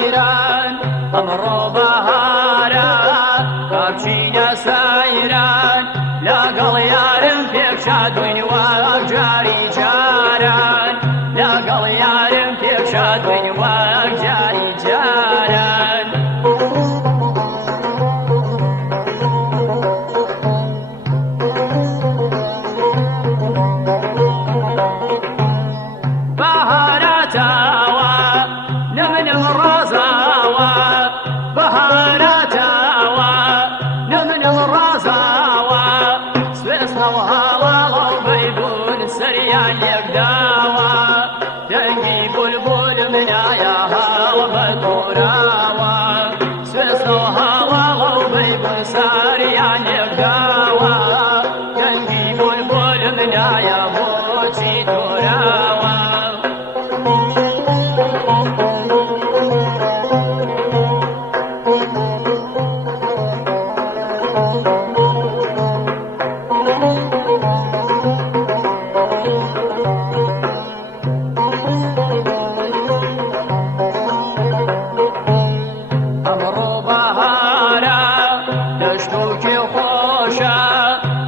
سايران أمرو بهارا كابشينا سايران لقل يارم فيك شادوين وجاري جاران لقل يارم فيك شادوين وجاري جاران سريان يقداوى دنقي بلبل من آياها وبدوراوى سوسوها والله بيبل سريان يقداوى دنقي بلبل من آياها بوتي دوراوى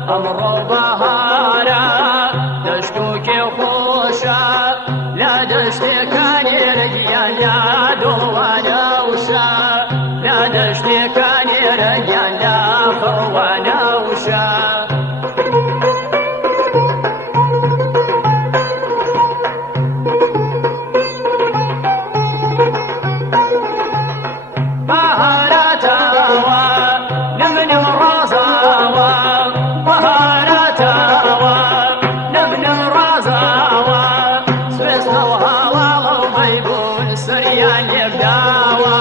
أمرو بهارا دشتوكي خوشا لا دشتي كان يرجيان لا دوانا وشا لا دشتي كان يرجيان لا خوانا وشا سريان يقداوى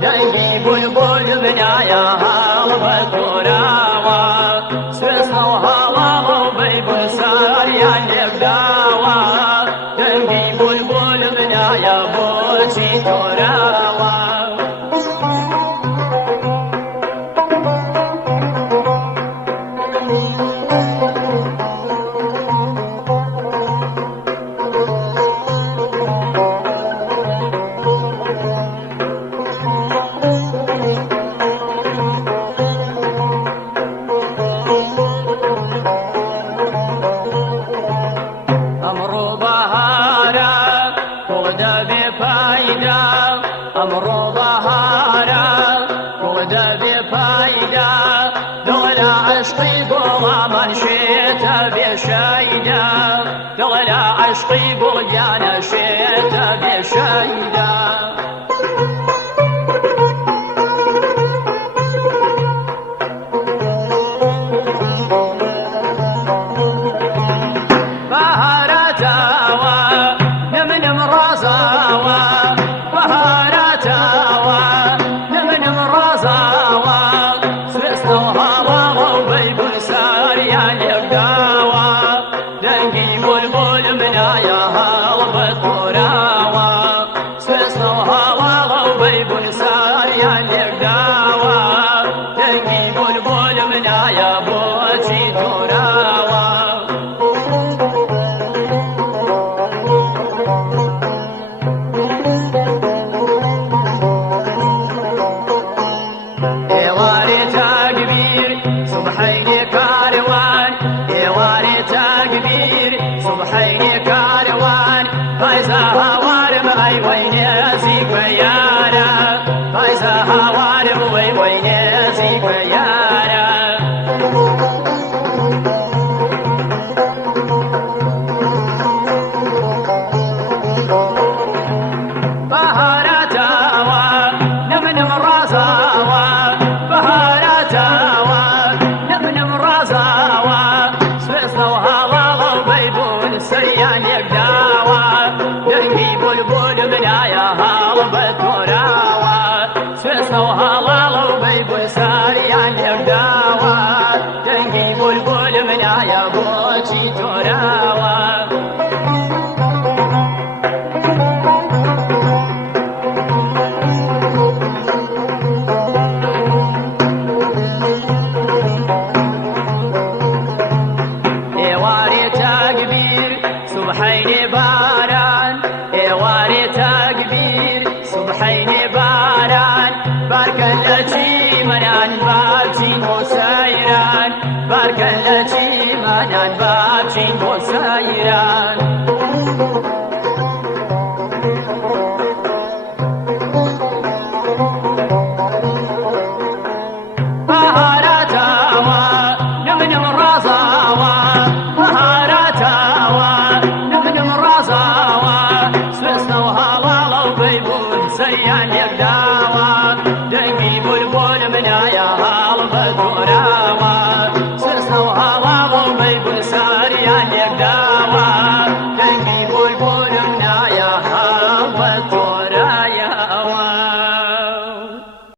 دنقي بلبل من آياها وبدوراوى سوسوها والله بيبل سريان يقداوى دنقي بلبل من آيا بوتي دوراوى أمرو بهارا ودا بفايدة دغلا عشقي قولا من شيت بشيدة دغلا عشقي قولا شيت بشيدة دنقي بلبل من آياها وبدوراوى سوسوها والله بيبل ساريان يقداوى دنقي بلبل من آيا بوتي دوراوى ايواري تكبير صبحين كاروان ايواري تكبير صبحين كاروان فايزة هوارم اي وين يزيك ويانا فايزة هوارم وين يزيك ويانا بهارتاوى نمنم رازاوى بهارتاوى نمنم رازاوى سوسوها والله بيبول سريان يقداوى دنقي بلبل من آياها وبدوراوى سوسوها والله بيبول سريان يقداوى دنقي بلبل من آيا بوتي دوراوى صبحين باران ايواري تكبير صبحين يبداوا دنگی بلبل منايا هالبتوراوا سسنو هوا وبيبل ساريان يبداوا